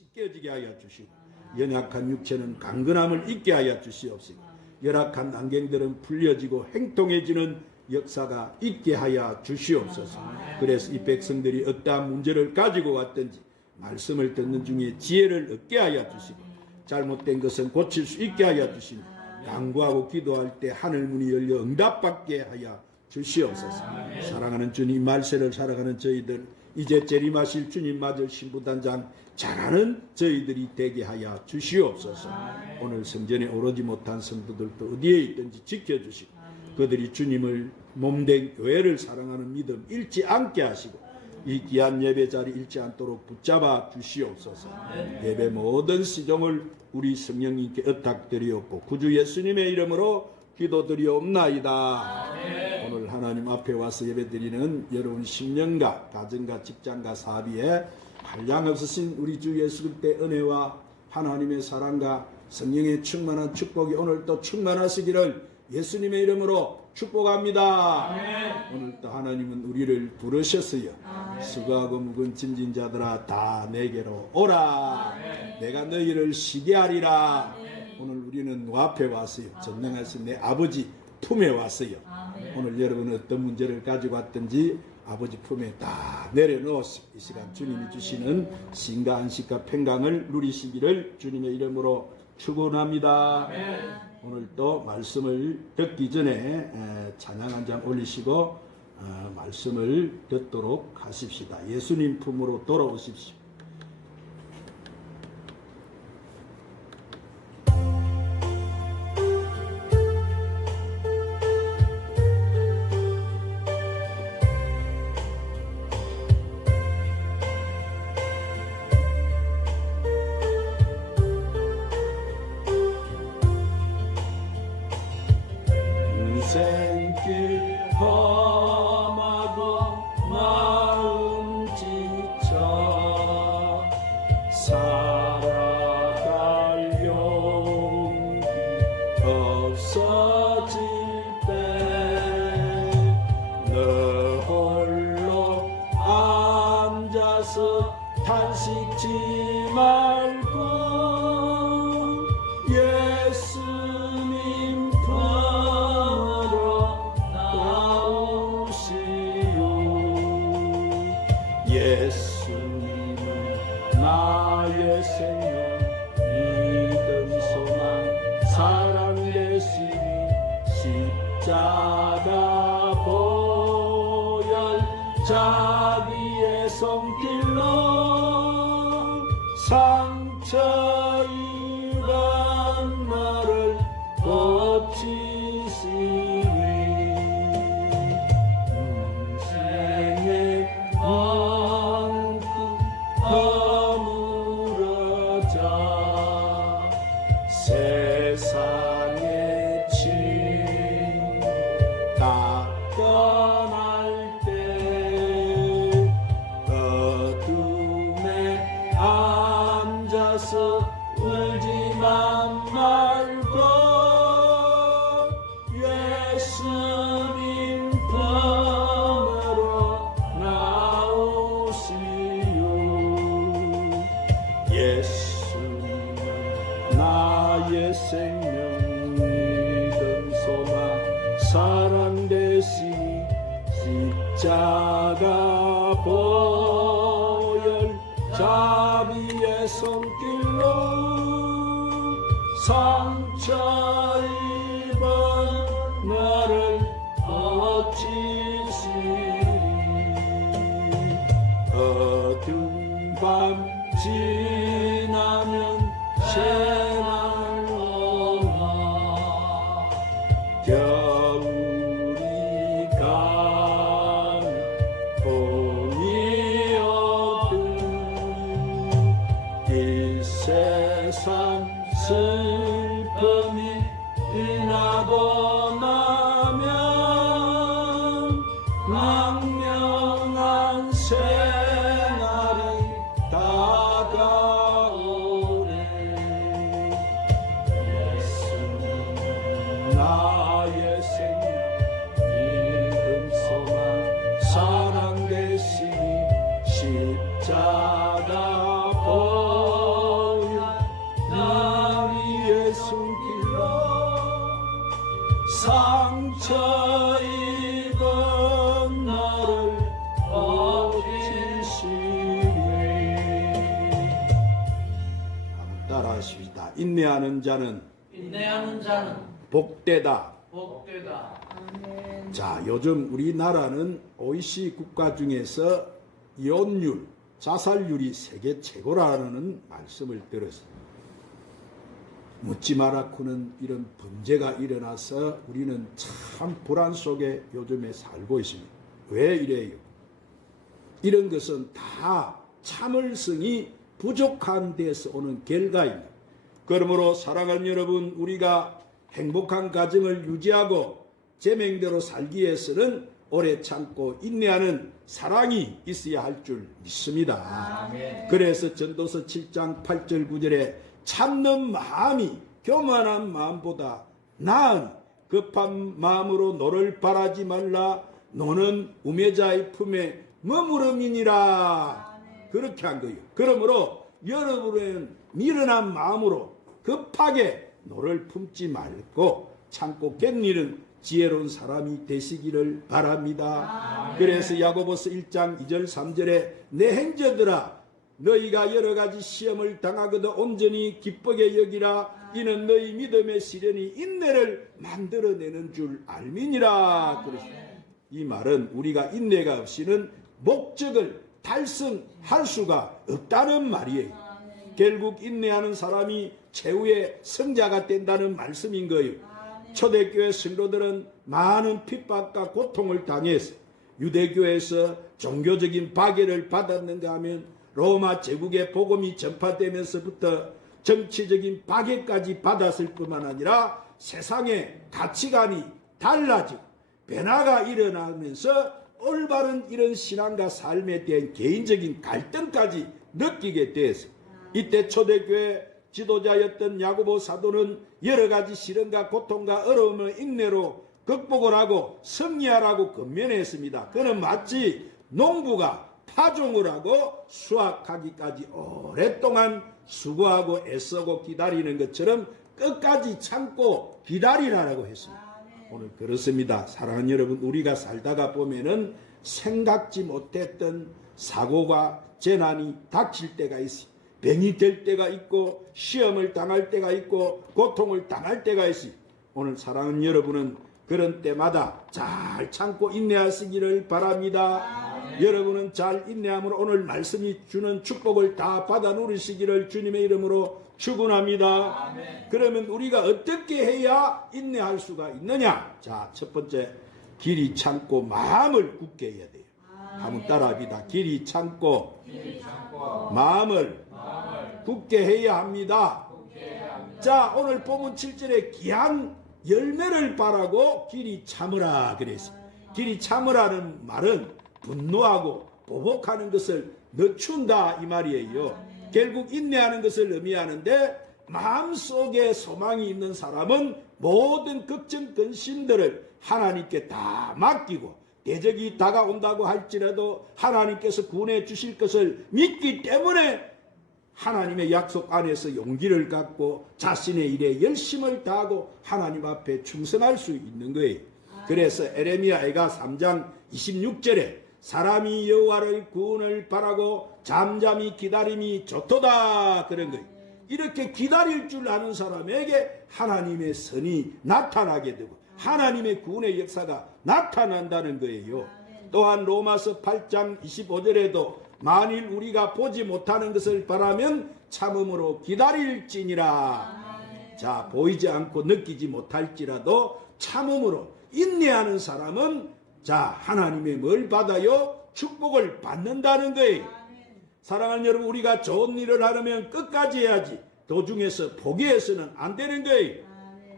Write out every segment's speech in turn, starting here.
씻겨지게 하여 주시고 연약한 육체는 강건함을 잊게 하여 주시옵시고 열악한 안경들은 풀려지고 행통해지는 역사가 있게 하여 주시옵소서. 그래서 이 백성들이 어떠한 문제를 가지고 왔든지 말씀을 듣는 중에 지혜를 얻게 하여 주시고 잘못된 것은 고칠 수 있게 하여 주시고 양구하고 기도할 때 하늘 문이 열려 응답받게 하여 주시옵소서. 사랑하는 주님, 말세를 살아가는 저희들, 이제 재림하실 주님 맞을 신부단장 잘하는 저희들이 되게 하여 주시옵소서. 오늘 성전에 오르지 못한 성도들도 어디에 있든지 지켜주시고 그들이 주님을 몸된 교회를 사랑하는 믿음 잃지 않게 하시고 이 귀한 예배 자리 잃지 않도록 붙잡아 주시옵소서. 예배 모든 시종을 우리 성령님께 의탁드리옵고 구주 예수님의 이름으로 기도드리옵나이다. 오늘 하나님 앞에 와서 예배드리는 여러분 심령과 가정과 직장과 사업에 한량없으신 우리 주 예수 그리스도의 은혜와 하나님의 사랑과 성령의 충만한 축복이 오늘 또 충만하시기를 예수님의 이름으로 축복합니다. 오늘 또 하나님은 우리를 부르셨어요. 수고하고 무거운 짐진 자들아 다 내게로 오라. 내가 너희를 쉬게 하리라. 오늘 우리는 너 앞에 왔어요. 전능하신 내 아버지 품에 왔어요. 오늘 여러분은 어떤 문제를 가지고 왔든지 아버지 품에 다 내려놓으시고 이 시간 주님이 주시는 신과 안식과 평강을 누리시기를 주님의 이름으로 축원합니다. 오늘 또 말씀을 듣기 전에 찬양 한 장 올리시고 말씀을 듣도록 하십시다. 예수님 품으로 돌아오십시오. 인생길 험하고 마음 지쳐 살아갈 용기 없어질 때 너 홀로 앉아서 탄식지 말고 예수님 품으로 나오시오. 예수님은 나의 생명 믿음 소망 사랑 되시니 십자가 보혈 자기의 손길로 상처 입은 나를 고치시리. 인생의 언뜻 허물어져 세상의 짐 다 떠날 때 어둠에 앉아서 울지만 말고 예수님 품으로 나오시오. 예수님은 나의 생명 믿음 소망 사랑 되시니 십자가 보혈 자비의 손길로 상처 입은 나를 고치시리. 어두운 밤 지나면 새날 오나 겨울이 가면 봄이 오듯 이 세상 슬픔이 지나고 나면 망명한 새날이 다가오네. 예수님은 나의 생명 믿음 소망 사랑 되시니 십자가 보혈 따라하십시다. 인내하는 자는 복되다. 자, 요즘 우리나라는 OECD 국가 중에서 이혼율, 자살률이 세계 최고라는 말씀을 들었습니다. 묻지 마라쿠는 이런 범죄가 일어나서 우리는 참 불안 속에 요즘에 살고 있습니다. 왜 이래요? 이런 것은 다 참을성이 부족한 데서 오는 결과입니다. 그러므로 사랑하는 여러분, 우리가 행복한 가정을 유지하고 제명대로 살기 위해서는 오래 참고 인내하는 사랑이 있어야 할 줄 믿습니다. 아멘. 그래서 전도서 7장 8절 9절에 참는 마음이 교만한 마음보다 나으니 급한 마음으로 너를 바라지 말라. 너는 우매자의 품에 머무름이니라. 그렇게 한 거예요. 그러므로 여러분은 미련한 마음으로 급하게 너를 품지 말고 참고 깻일은 지혜로운 사람이 되시기를 바랍니다. 그래서 야고보서 1장 2절 3절에 내 형제들아 너희가 여러 가지 시험을 당하거든 온전히 기쁘게 여기라. 이는 너희 믿음의 시련이 인내를 만들어내는 줄 알미니라. 이 말은 우리가 인내가 없이는 목적을 달성할 수가 없다는 말이에요. 결국 인내하는 사람이 최후의 성자가 된다는 말씀인 거예요. 초대교회 성도들은 많은 핍박과 고통을 당해서 유대교에서 종교적인 박해를 받았는가 하면 로마 제국의 복음이 전파되면서부터 정치적인 박해까지 받았을 뿐만 아니라 세상의 가치관이 달라지고 변화가 일어나면서 올바른 이런 신앙과 삶에 대한 개인적인 갈등까지 느끼게 되었어. 이때 초대교회 지도자였던 야고보 사도는 여러 가지 시련과 고통과 어려움을 인내로 극복을 하고 승리하라고 권면했습니다. 그는 마치 농부가 파종을 하고 수확하기까지 오랫동안 수고하고 애쓰고 기다리는 것처럼 끝까지 참고 기다리라고 했습니다. 오늘 그렇습니다. 사랑하는 여러분, 우리가 살다가 보면은 생각지 못했던 사고가 재난이 닥칠 때가 있어요. 병이 될 때가 있고 시험을 당할 때가 있고 고통을 당할 때가 있어요. 오늘 사랑하는 여러분은 그런 때마다 잘 참고 인내하시기를 바랍니다. 여러분은 잘 인내함으로 오늘 말씀이 주는 축복을 다 받아 누리시기를 주님의 이름으로 축원합니다. 그러면 우리가 어떻게 해야 인내할 수가 있느냐? 자, 첫 번째, 길이 참고 마음을 굳게 해야 돼요. 한번 따라합니다. 길이 참고 마음을 굳게 해야 합니다. 자, 오늘 본문 7절에 귀한 열매를 바라고 길이 참으라 그랬어요. 길이 참으라는 말은 분노하고 보복하는 것을 늦춘다 이 말이에요. 결국 인내하는 것을 의미하는데 마음속에 소망이 있는 사람은 모든 걱정 근심들을 하나님께 다 맡기고 대적이 다가온다고 할지라도 하나님께서 구원해 주실 것을 믿기 때문에 하나님의 약속 안에서 용기를 갖고 자신의 일에 열심을 다하고 하나님 앞에 충성할 수 있는 거예요. 그래서 에레미야가 3장 26절에 사람이 여호와를 구원을 바라고 잠잠히 기다림이 좋도다 그런 거예요. 이렇게 기다릴 줄 아는 사람에게 하나님의 선이 나타나게 되고 하나님의 구원의 역사가 나타난다는 거예요. 또한 로마서 8장 25절에도 만일 우리가 보지 못하는 것을 바라면 참음으로 기다릴지니라. 자, 보이지 않고 느끼지 못할지라도 참음으로 인내하는 사람은 자, 하나님의 뭘 받아요? 축복을 받는다는 거예요. 사랑하는 여러분, 우리가 좋은 일을 하려면 끝까지 해야지 도중에서 포기해서는 안 되는 거예요.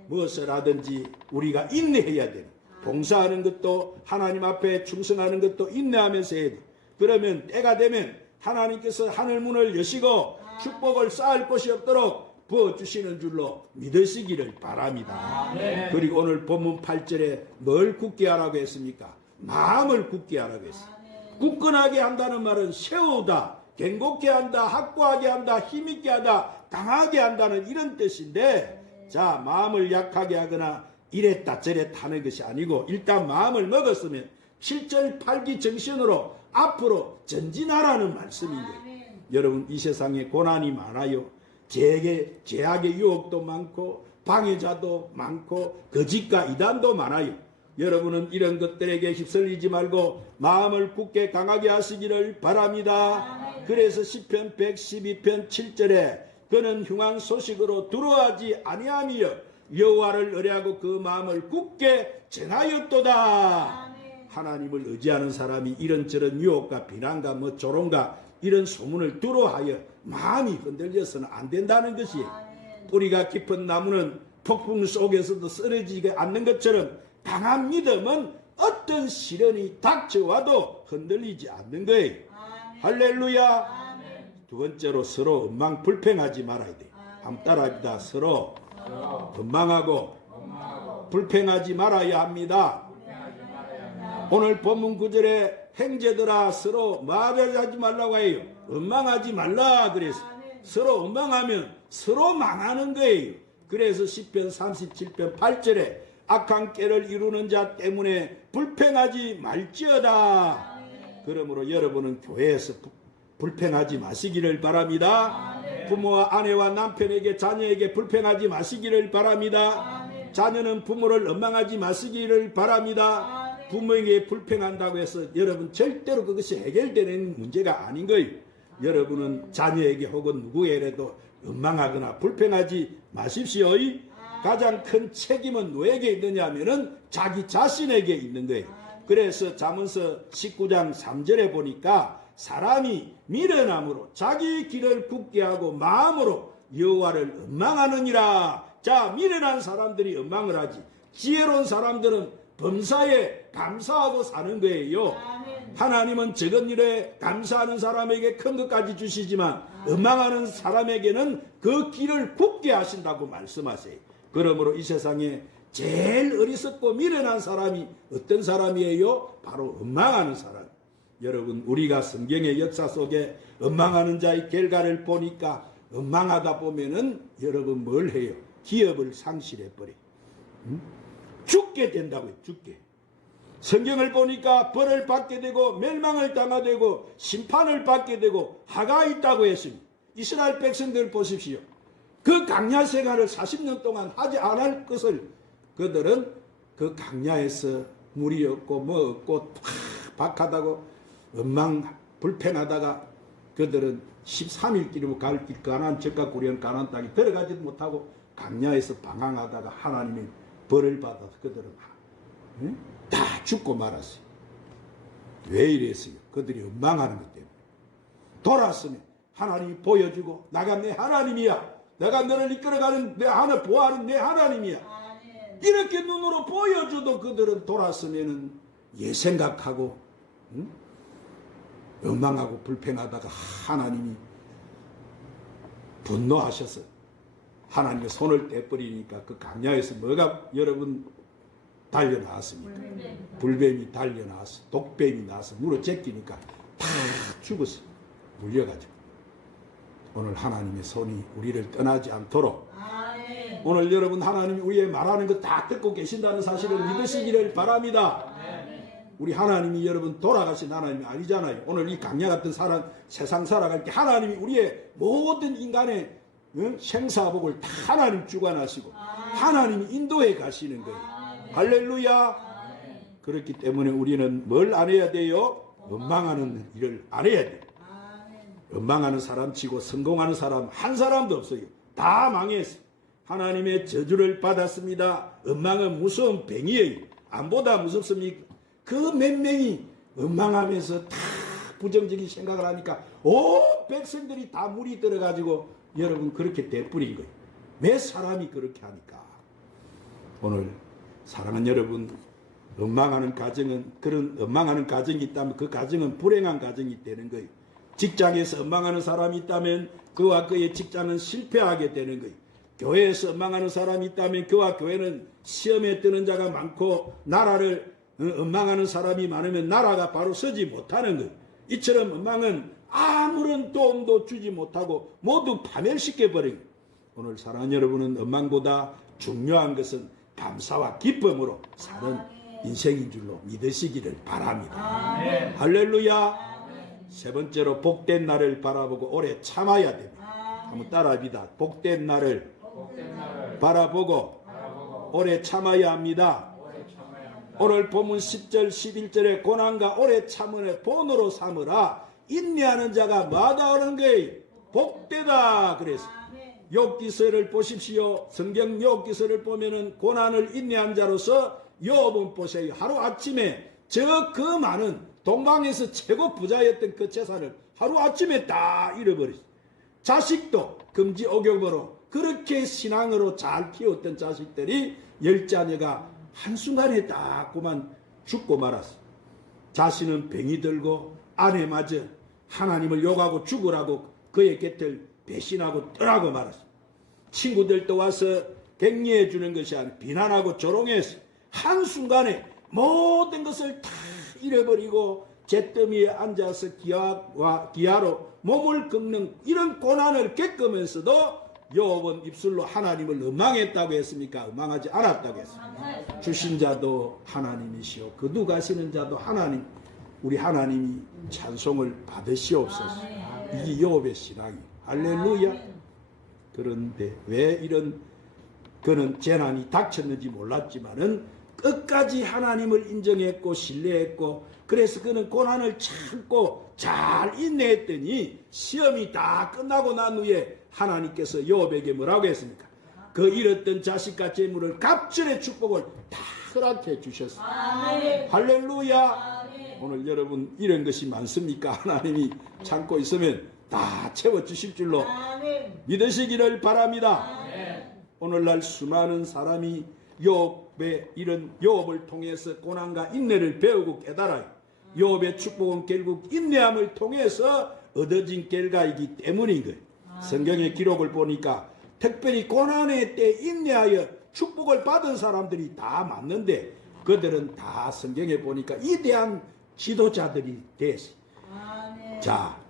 무엇을 하든지 우리가 인내해야 돼요. 봉사하는 것도 하나님 앞에 충성하는 것도 인내하면서 해야 돼요. 그러면 때가 되면 하나님께서 하늘문을 여시고 축복을 쌓을 곳이 없도록 부어주시는 줄로 믿으시기를 바랍니다. 그리고 오늘 본문 8절에 뭘 굳게 하라고 했습니까? 마음을 굳게 하라고 했어요. 굳건하게 한다는 말은 세우다, 견고케 한다, 확고하게 한다, 힘있게 하다, 강하게 한다는 이런 뜻인데, 자, 마음을 약하게 하거나 이랬다 저랬다 하는 것이 아니고 일단 마음을 먹었으면 7절 8기 정신으로 앞으로 전진하라는 말씀인 거예요. 여러분, 이 세상에 고난이 많아요. 제약의 유혹도 많고 방해자도 많고 거짓과 이단도 많아요. 여러분은 이런 것들에게 휩쓸리지 말고 마음을 굳게 강하게 하시기를 바랍니다. 그래서 시편 112편 7절에 그는 흉한 소식으로 두려워하지 아니하며 여호와를 의뢰하고 그 마음을 굳게 정하였도다. 하나님을 의지하는 사람이 이런저런 유혹과 비난과 조롱과 이런 소문을 두려워하여 마음이 흔들려서는 안 된다는 것이에요. 뿌리가 깊은 나무는 폭풍 속에서도 쓰러지지 않는 것처럼 강한 믿음은 어떤 시련이 닥쳐와도 흔들리지 않는 거예요. 할렐루야. 두 번째로 서로 원망 불평하지 말아야 돼요. 한번 따라합니다. 서로 원망하고 불평하지 말아야 합니다. 오늘 본문 9절에 형제들아 서로 말하지 말라고 해요. 원망하지 말라 그래서 서로 원망하면 서로 망하는 거예요. 그래서 시편 37편 8절에 악한 꾀를 이루는 자 때문에 불평하지 말지어다. 그러므로 여러분은 교회에서 불평하지 마시기를 바랍니다. 부모와 아내와 남편에게 자녀에게 불평하지 마시기를 바랍니다. 자녀는 부모를 원망하지 마시기를 바랍니다. 부모에게 불평한다고 해서 여러분 절대로 그것이 해결되는 문제가 아닌 거예요. 여러분은 자녀에게 혹은 누구에게라도 원망하거나 불평하지 마십시오. 가장 큰 책임은 누구에게 있느냐 하면은 자기 자신에게 있는 거예요. 그래서 잠언서 19장 3절에 보니까 사람이 미련함으로 자기 길을 굳게 하고 마음으로 여호와를 원망하느니라. 자, 미련한 사람들이 원망을 하지. 지혜로운 사람들은 범사에 감사하고 사는 거예요. 하나님은 적은 일에 감사하는 사람에게 큰 것까지 주시지만 원망하는 사람에게는 그 길을 굳게 하신다고 말씀하세요. 그러므로 이 세상에 제일 어리석고 미련한 사람이 어떤 사람이에요? 바로 원망하는 사람. 여러분, 우리가 성경의 역사 속에 원망하는 자의 결과를 보니까 원망하다 보면은 여러분 뭘 해요? 기업을 상실해 버려요. 죽게 된다고요. 죽게. 성경을 보니까 벌을 받게 되고 멸망을 당하게 되고 심판을 받게 되고 하가 있다고 했습니다. 이스라엘 백성들 보십시오. 그 강야 생활을 40년 동안 하지 않을 것을 그들은 그 강야에서 물이 없고 뭐 없고 박하다고 원망 불평하다가 그들은 13일 길이고 갈 길 가나안 적과 구려는 가나안 땅에 들어가지도 못하고 강야에서 방황하다가 하나님의 벌을 받아서 그들은 다 죽고 말았어요. 왜 이랬어요? 그들이 원망하는 것 때문에. 돌았으면 하나님이 보여주고 나가 내 하나님이야. 내가 너를 이끌어가는 내 하나 보호하는 내 하나님이야. 이렇게 눈으로 보여줘도 그들은 돌았으면은 예 생각하고 원망하고 불평하다가 하나님이 분노하셔서 하나님의 손을 떼버리니까 그 강야에서 뭐가 여러분 달려나왔습니까? 불뱀이 달려나와서 독뱀이 나와서 물어 제끼니까 다 죽었어요. 물려가지고. 오늘 하나님의 손이 우리를 떠나지 않도록 오늘 여러분 하나님이 우리의 말하는 거 다 듣고 계신다는 사실을 믿으시기를 바랍니다. 우리 하나님이 여러분 돌아가신 하나님이 아니잖아요. 오늘 이 강야 같은 사람 세상 살아갈 때 하나님이 우리의 모든 인간의 생사복을 다 하나님 주관하시고 하나님이 인도해 가시는 거예요. 할렐루야. 그렇기 때문에 우리는 뭘 안 해야 돼요? 원망하는 일을 안 해야 돼요. 원망하는 사람 치고 성공하는 사람 한 사람도 없어요. 다 망했어요. 하나님의 저주를 받았습니다. 원망은 무서운 병이에요. 안보다 무섭습니까? 그 몇 명이 원망하면서 다 부정적인 생각을 하니까 온 백성들이 다 물이 들어가지고 여러분 그렇게 돼버린 거예요. 몇 사람이 그렇게 하니까. 오늘 사랑하는 여러분, 원망하는 가정은 그런 원망하는 가정이 있다면 그 가정은 불행한 가정이 되는 거예요. 직장에서 원망하는 사람이 있다면 그와 그의 직장은 실패하게 되는 거예요. 교회에서 원망하는 사람이 있다면 그와 교회는 시험에 뜨는 자가 많고 나라를 원망하는 사람이 많으면 나라가 바로 서지 못하는 거예요. 이처럼 원망은 아무런 도움도 주지 못하고 모두 파멸시켜버린 거예요. 오늘 사랑하는 여러분은 원망보다 중요한 것은 감사와 기쁨으로 사는 인생인 줄로 믿으시기를 바랍니다. 할렐루야. 세 번째로 복된 날을 바라보고 오래 참아야 됩니다. 한번 따라합니다. 복된 날을 바라보고 오래 참아야 합니다. 오늘 본문 10절 11절에 고난과 오래 참음을 본으로 삼으라. 인내하는 자가 마다하는 거예요. 복되다 그래서 욥기서를 보십시오. 성경 욥기서를 보면은 고난을 인내한 자로서 욥은 보세요. 하루 아침에 저 그 많은 동방에서 최고 부자였던 그 재산을 하루 아침에 다 잃어버렸어요. 자식도 금지 오경으로 그렇게 신앙으로 잘 키웠던 자식들이 10자녀가 한순간에 다 그만 죽고 말았어요. 자신은 병이 들고 아내마저 하나님을 욕하고 죽으라고 그의 곁을 배신하고 떠나고 말았어요. 친구들도 와서 격려해 주는 것이 아니라 비난하고 조롱해서 한순간에 모든 것을 다 잃어버리고 잿더미에 앉아서 기아로 몸을 긁는 이런 고난을 겪으면서도 욥은 입술로 하나님을 원망했다고 했습니까? 원망하지 않았다고 했습니다. 주신 자도 하나님이시오. 거두가시는 자도 하나님, 우리 하나님이 찬송을 받으시옵소서. 이게 욥의 신앙이. 할렐루야. 그런데 왜 이런 그는 재난이 닥쳤는지 몰랐지만은 끝까지 하나님을 인정했고 신뢰했고 그래서 그는 고난을 참고 잘 인내했더니 시험이 다 끝나고 난 후에 하나님께서 욥에게 뭐라고 했습니까? 그 잃었던 자식과 재물을 갑절의 축복을 다 허락해 주셨어요. 할렐루야. 아멘. 오늘 여러분 이런 것이 많습니까? 하나님이 참고 있으면 다 채워주실 줄로 믿으시기를 바랍니다. 오늘날 수많은 사람이 욥의 이런 욥을 통해서 고난과 인내를 배우고 깨달아요. 욥의 축복은 결국 인내함을 통해서 얻어진 결과이기 때문인 거예요. 성경의 기록을 보니까 특별히 고난의 때 인내하여 축복을 받은 사람들이 다 많는데 그들은 다 성경에 보니까 위대한 지도자들이 됐어요. 자,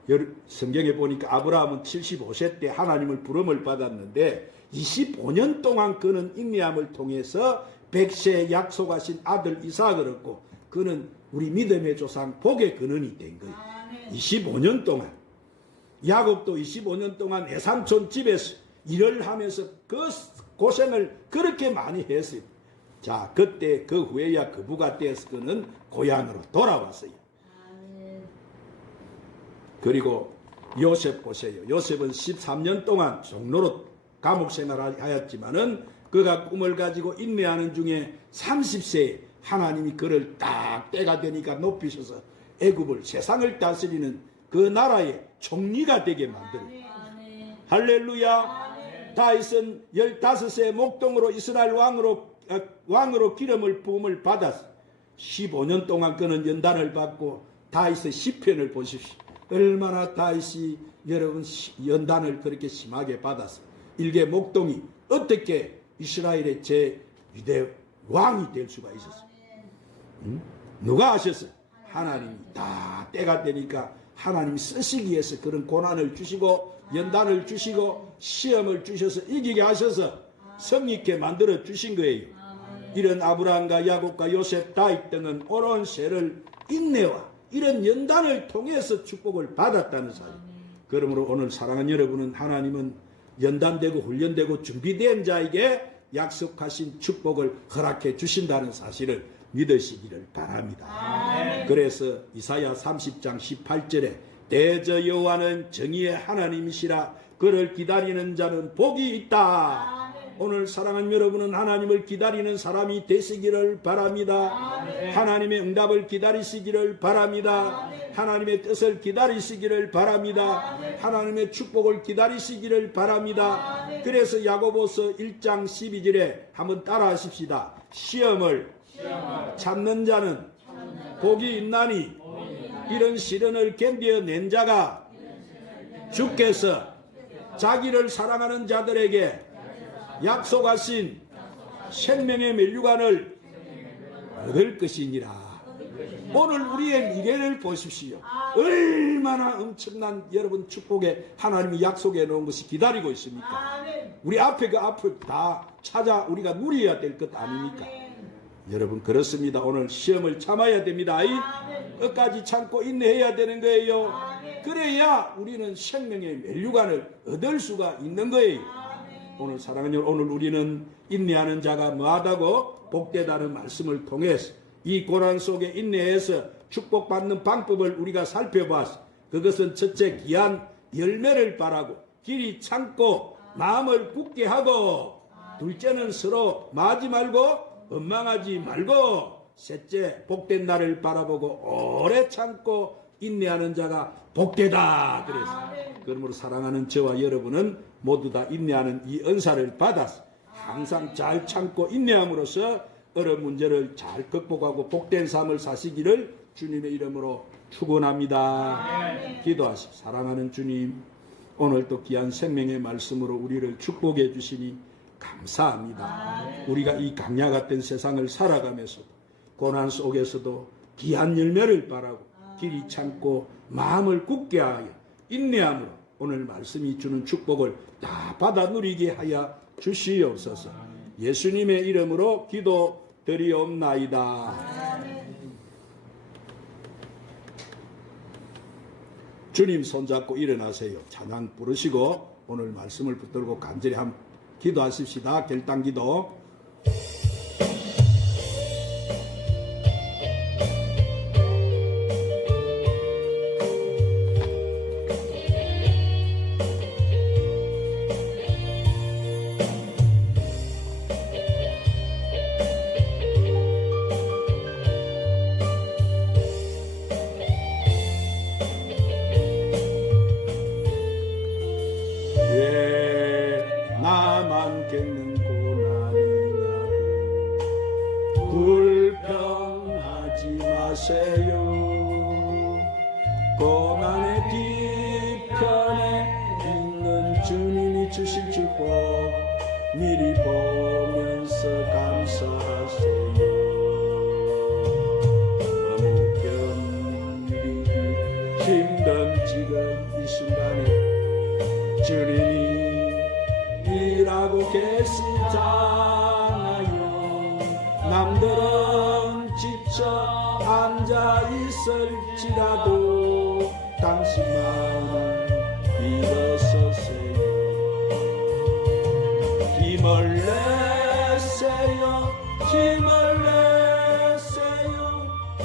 성경에 보니까 아브라함은 75세 때 하나님을 부름을 받았는데 25년 동안 그는 인내함을 통해서 백세에 약속하신 아들 이삭을 얻고 그는 우리 믿음의 조상 복의 근원이 된 거예요. 25년 동안. 야곱도 25년 동안 외삼촌 집에서 일을 하면서 그 고생을 그렇게 많이 했어요. 자, 그때 그 후에야 거부가 되어서 그는 고향으로 돌아왔어요. 그리고 요셉 보세요. 요셉은 13년 동안 종로로 감옥 생활을 하였지만은 그가 꿈을 가지고 인내하는 중에 30세에 하나님이 그를 딱 때가 되니까 높이셔서 애굽을 세상을 다스리는 그 나라의 총리가 되게 만들어요. 할렐루야. 다윗은 15세 목동으로 이스라엘 왕으로 기름을 부음을 받았어. 15년 동안 그는 연단을 받고 다윗의 시편을 보십시오. 얼마나 다윗이 여러분 연단을 그렇게 심하게 받았어. 일개 목동이 어떻게 이스라엘의 제2대 왕이 될 수가 있었어? 누가 하셨어? 하나님이 다 때가 되니까 하나님이 쓰시기 위해서 그런 고난을 주시고 연단을 주시고 시험을 주셔서 이기게 하셔서 성립케 만들어 주신 거예요. 이런 아브라함과 야곱과 요셉 다윗 등은 옳은 세를 인내와 이런 연단을 통해서 축복을 받았다는 사실. 그러므로 오늘 사랑하는 여러분은 하나님은 연단되고 훈련되고 준비된 자에게 약속하신 축복을 허락해 주신다는 사실을 믿으시기를 바랍니다. 그래서 이사야 30장 18절에 대저 여호와는 정의의 하나님이시라 그를 기다리는 자는 복이 있다. 오늘 사랑하는 여러분은 하나님을 기다리는 사람이 되시기를 바랍니다. 하나님의 응답을 기다리시기를 바랍니다. 하나님의 뜻을 기다리시기를 바랍니다. 하나님의 축복을 기다리시기를 바랍니다. 그래서 야고보서 1장 12절에 한번 따라 하십시다. 시험을 참는 자는 복이 있나니 이런 시련을 견뎌낸 자가 주께서 자기를 사랑하는 자들에게 약속하신 생명의 면류관을 얻을 것이니라. 오늘 우리의 미래를 보십시오. 얼마나 엄청난 여러분 축복에 하나님이 약속해 놓은 것이 기다리고 있습니까? 우리 앞에 그 앞을 다 찾아 우리가 누려야 될 것 아닙니까? 여러분 그렇습니다. 오늘 시험을 참아야 됩니다. 끝까지 참고 인내해야 되는 거예요. 그래야 우리는 생명의 멸류관을 얻을 수가 있는 거예요. 오늘 사랑하는 여러분, 오늘 우리는 인내하는 자가 뭐하다고? 복되다는 말씀을 통해서 이 고난 속에 인내해서 축복받는 방법을 우리가 살펴봤어. 그것은 첫째, 귀한 열매를 바라고 길이 참고 마음을 굳게 하고, 둘째는 서로 마지 말고 원망하지 말고, 셋째, 복된 날을 바라보고 오래 참고 인내하는 자가 복되다 그래서. 그러므로 사랑하는 저와 여러분은 모두 다 인내하는 이 은사를 받아서 항상 잘 참고 인내함으로써 어려운 문제를 잘 극복하고 복된 삶을 사시기를 주님의 이름으로 축원합니다. 기도하십시오. 사랑하는 주님, 오늘도 귀한 생명의 말씀으로 우리를 축복해 주시니 감사합니다. 우리가 이 강야 같은 세상을 살아가면서도 고난 속에서도 귀한 열매를 바라고 길이 참고 마음을 굳게 하여 인내함으로 오늘 말씀이 주는 축복을 다 받아 누리게 하여 주시옵소서. 예수님의 이름으로 기도드리옵나이다. 주님 손잡고 일어나세요. 찬양 부르시고 오늘 말씀을 붙들고 간절히 한번 기도하십시다. 결단기도. 불평하지 마세요. 고난의 뒤편에 있는 주님이 주실 축복 미리 보면서 감사하세요. 너무 견디기 힘든 지금 이 순간에 주님이 일하고 계시잖아요. 남들은 지쳐 앉아 있을지라도 당신만은 일어서세요. 힘을 내세요. 힘을 내세요.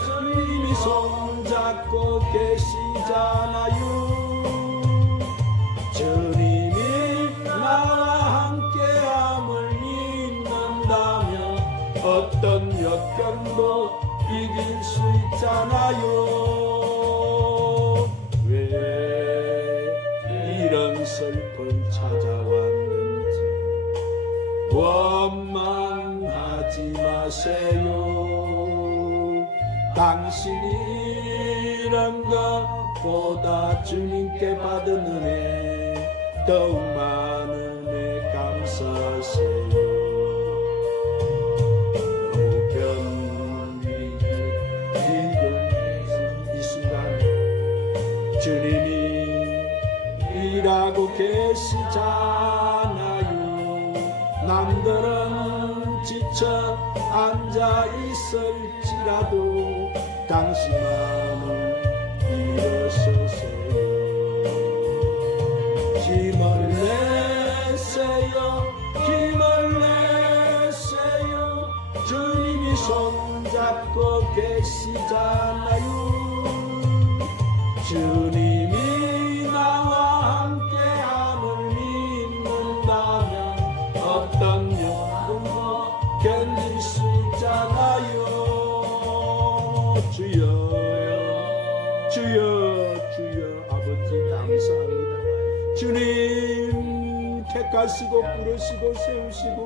주님이 손잡고 계시잖아요. 주님이 나와 함께함을 믿는다면 어떤 역경도 이길 수 있잖아요. 왜 이런 슬픔 찾아왔는지 원망하지 마세요. 당신이 이런 것보다 주님께 받은 은혜 더욱 많은 은혜 감사하세요. 주님이 일하고 계시잖아요. 남들은 지쳐 앉아 있을지라도 당신만은 일어서세요. 힘을 내세요. 힘을 내세요. 주님이 손잡고 계시잖아요. 주님이 나와 함께함을 믿는다면 어떤 역경도 견딜 수 있잖아요. 주여 주여 주여 아버지 감사합니다. 주님 택하시고 부르시고 세우시고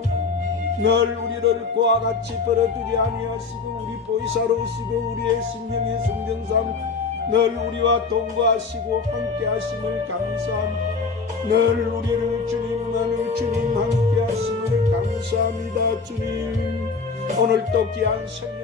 늘 우리를 그와 같이 버려두지 아니하시고 우리 보이사로우시고 우리의 생명의 성전삼 늘 우리와 동거하시고 함께하심을 감사합니다. 늘 우리를 주님 나눌 주님 함께하심을 감사합니다. 주님 오늘 또 귀한 생명